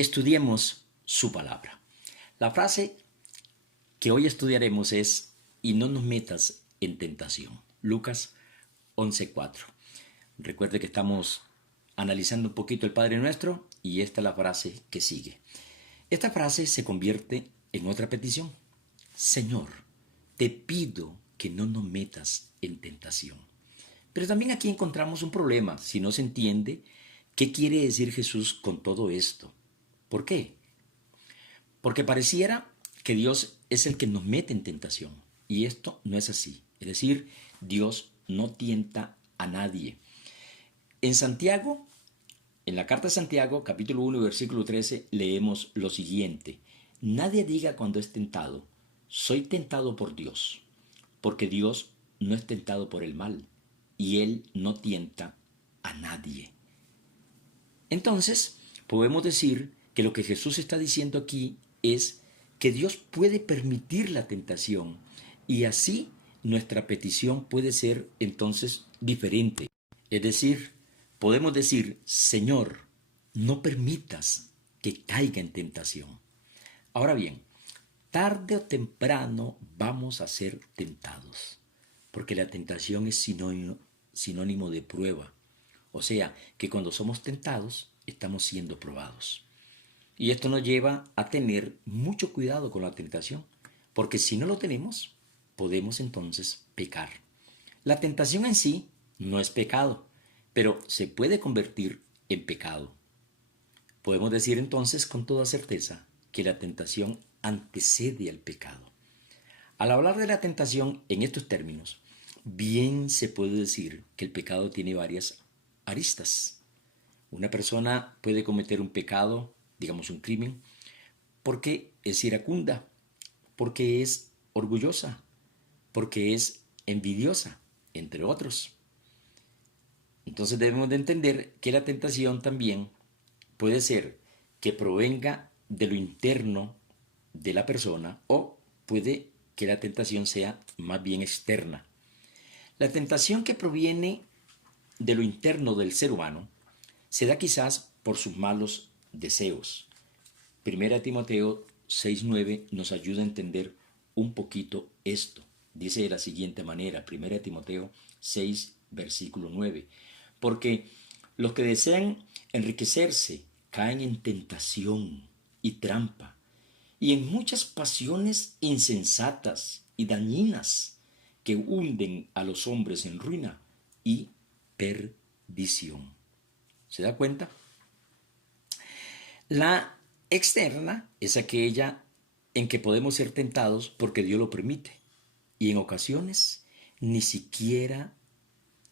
Estudiemos su palabra. La frase que hoy estudiaremos es: y no nos metas en tentación. Lucas 11:4. Recuerde que estamos analizando un poquito el Padre Nuestro y esta es la frase que sigue. Esta frase se convierte en otra petición. Señor, te pido que no nos metas en tentación. Pero también aquí encontramos un problema si no se entiende qué quiere decir Jesús con todo esto. ¿Por qué? Porque pareciera que Dios es el que nos mete en tentación y esto no es así. Es decir, Dios no tienta a nadie. En Santiago, en la carta de Santiago, capítulo 1, versículo 13, leemos lo siguiente: nadie diga cuando es tentado, soy tentado por Dios, porque Dios no es tentado por el mal, y Él no tienta a nadie. Entonces, podemos decir que lo que Jesús está diciendo aquí es que Dios puede permitir la tentación y así nuestra petición puede ser entonces diferente. Es decir, podemos decir: Señor, no permitas que caiga en tentación. Ahora bien, tarde o temprano vamos a ser tentados, porque la tentación es sinónimo de prueba. O sea, que cuando somos tentados, estamos siendo probados. Y esto nos lleva a tener mucho cuidado con la tentación, porque si no lo tenemos, podemos entonces pecar. La tentación en sí no es pecado, pero se puede convertir en pecado. Podemos decir entonces con toda certeza que la tentación antecede al pecado. Al hablar de la tentación en estos términos, bien se puede decir que el pecado tiene varias aristas. Una persona puede cometer un pecado, digamos un crimen, porque es iracunda, porque es orgullosa, porque es envidiosa, entre otros. Entonces debemos de entender que la tentación también puede ser que provenga de lo interno de la persona o puede que la tentación sea más bien externa. La tentación que proviene de lo interno del ser humano se da quizás por sus malos deseos. Primera Timoteo 6:9 nos ayuda a entender un poquito esto. Dice de la siguiente manera, Primera Timoteo 6, versículo 9: porque los que desean enriquecerse caen en tentación y trampa y en muchas pasiones insensatas y dañinas que hunden a los hombres en ruina y perdición. ¿Se da cuenta? La externa es aquella en que podemos ser tentados porque Dios lo permite y en ocasiones ni siquiera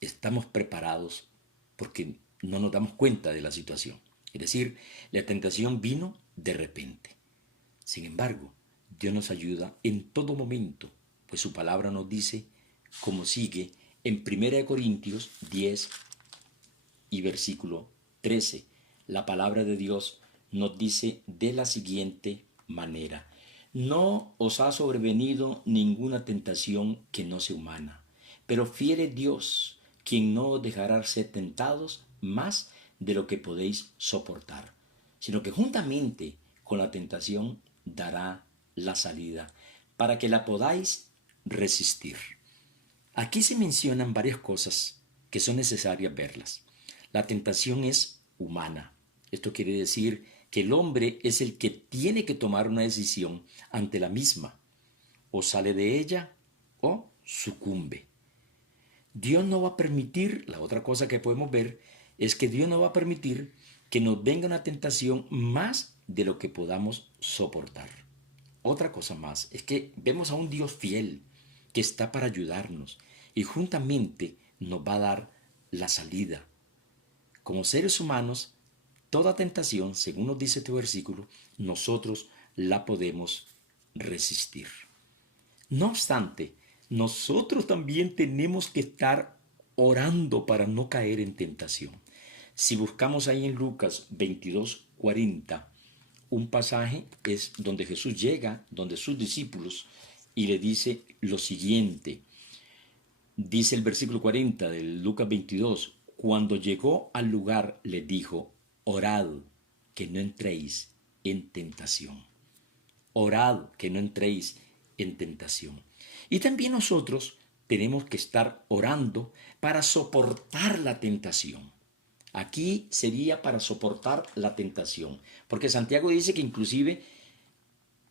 estamos preparados porque no nos damos cuenta de la situación. Es decir, la tentación vino de repente. Sin embargo, Dios nos ayuda en todo momento, pues su palabra nos dice, como sigue en 1 Corintios 10 y versículo 13. La palabra de Dios nos dice de la siguiente manera: no os ha sobrevenido ninguna tentación que no sea humana, pero fiel es Dios, quien no os dejará ser tentados más de lo que podéis soportar, sino que juntamente con la tentación dará la salida, para que la podáis resistir. Aquí se mencionan varias cosas que son necesarias verlas. La tentación es humana. Esto quiere decir que el hombre es el que tiene que tomar una decisión ante la misma. O sale de ella o sucumbe. Dios no va a permitir, la otra cosa que podemos ver es que Dios no va a permitir que nos venga una tentación más de lo que podamos soportar. Otra cosa más es que vemos a un Dios fiel que está para ayudarnos y juntamente nos va a dar la salida. Como seres humanos, toda tentación, según nos dice este versículo, nosotros la podemos resistir. No obstante, nosotros también tenemos que estar orando para no caer en tentación. Si buscamos ahí en Lucas 22:40, un pasaje es donde Jesús llega, donde sus discípulos, y le dice lo siguiente. Dice el versículo 40 del Lucas 22, cuando llegó al lugar le dijo, orad que no entréis en tentación. Orad que no entréis en tentación. Y también nosotros tenemos que estar orando para soportar la tentación. Aquí sería para soportar la tentación, porque Santiago dice que inclusive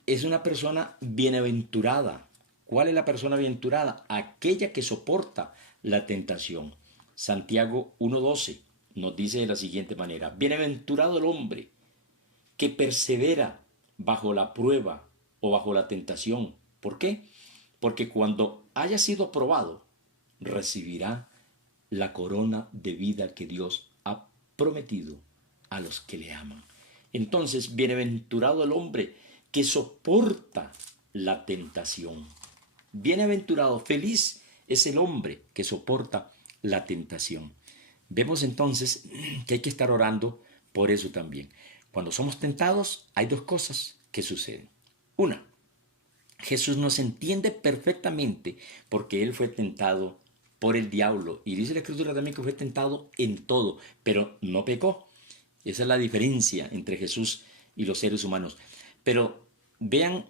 es una persona bienaventurada. ¿Cuál es la persona bienaventurada? Aquella que soporta la tentación. Santiago 1:12 nos dice de la siguiente manera: bienaventurado el hombre que persevera bajo la prueba o bajo la tentación. ¿Por qué? Porque cuando haya sido probado, recibirá la corona de vida que Dios ha prometido a los que le aman. Entonces, bienaventurado el hombre que soporta la tentación. Bienaventurado, feliz es el hombre que soporta la tentación. Vemos entonces que hay que estar orando por eso también. Cuando somos tentados, hay dos cosas que suceden. Una, Jesús nos entiende perfectamente porque Él fue tentado por el diablo. Y dice la Escritura también que fue tentado en todo, pero no pecó. Esa es la diferencia entre Jesús y los seres humanos. Pero vean,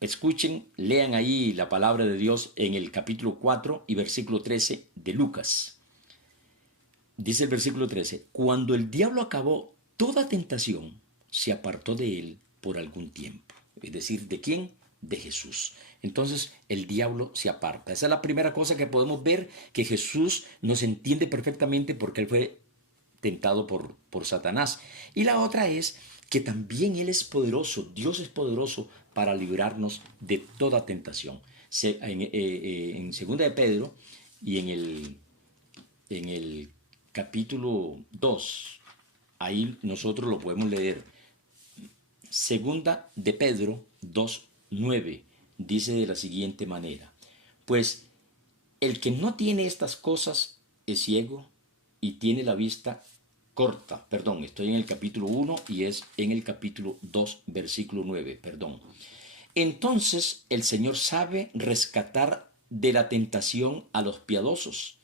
escuchen, lean ahí la palabra de Dios en el capítulo 4 y versículo 13 de Lucas. Dice el versículo 13: cuando el diablo acabó toda tentación, se apartó de él por algún tiempo. Es decir, ¿de quién? De Jesús. Entonces el diablo se aparta. Esa es la primera cosa que podemos ver, que Jesús nos entiende perfectamente porque él fue tentado por Satanás. Y la otra es que también Él es poderoso, Dios es poderoso para librarnos de toda tentación. En 2 de Pedro y en el capítulo 2, ahí nosotros lo podemos leer. 2 de Pedro 2:9 dice de la siguiente manera: pues el que no tiene estas cosas es ciego y tiene la vista corta. Perdón, estoy en el capítulo 1 y es en el capítulo 2, versículo 9, perdón. Entonces el Señor sabe rescatar de la tentación a los piadosos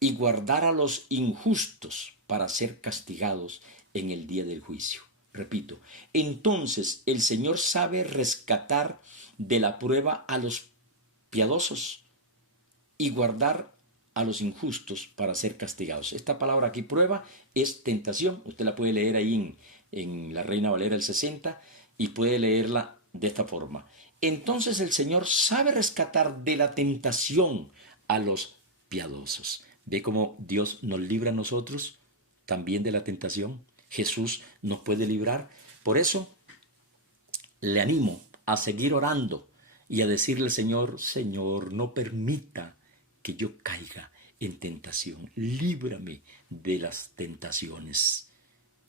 y guardar a los injustos para ser castigados en el día del juicio. Repito, entonces el Señor sabe rescatar de la prueba a los piadosos y guardar a los injustos para ser castigados. Esta palabra aquí, prueba, es tentación. Usted la puede leer ahí en la Reina Valera del 60 y puede leerla de esta forma. Entonces el Señor sabe rescatar de la tentación a los piadosos. ¿Ve cómo Dios nos libra a nosotros también de la tentación? Jesús nos puede librar. Por eso le animo a seguir orando y a decirle al Señor: Señor, no permita que yo caiga en tentación. Líbrame de las tentaciones.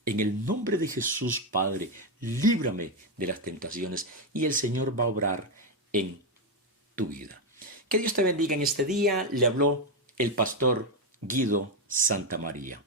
En el nombre de Jesús, Padre, líbrame de las tentaciones y el Señor va a obrar en tu vida. Que Dios te bendiga en este día. Le habló el pastor Guido Santamaría.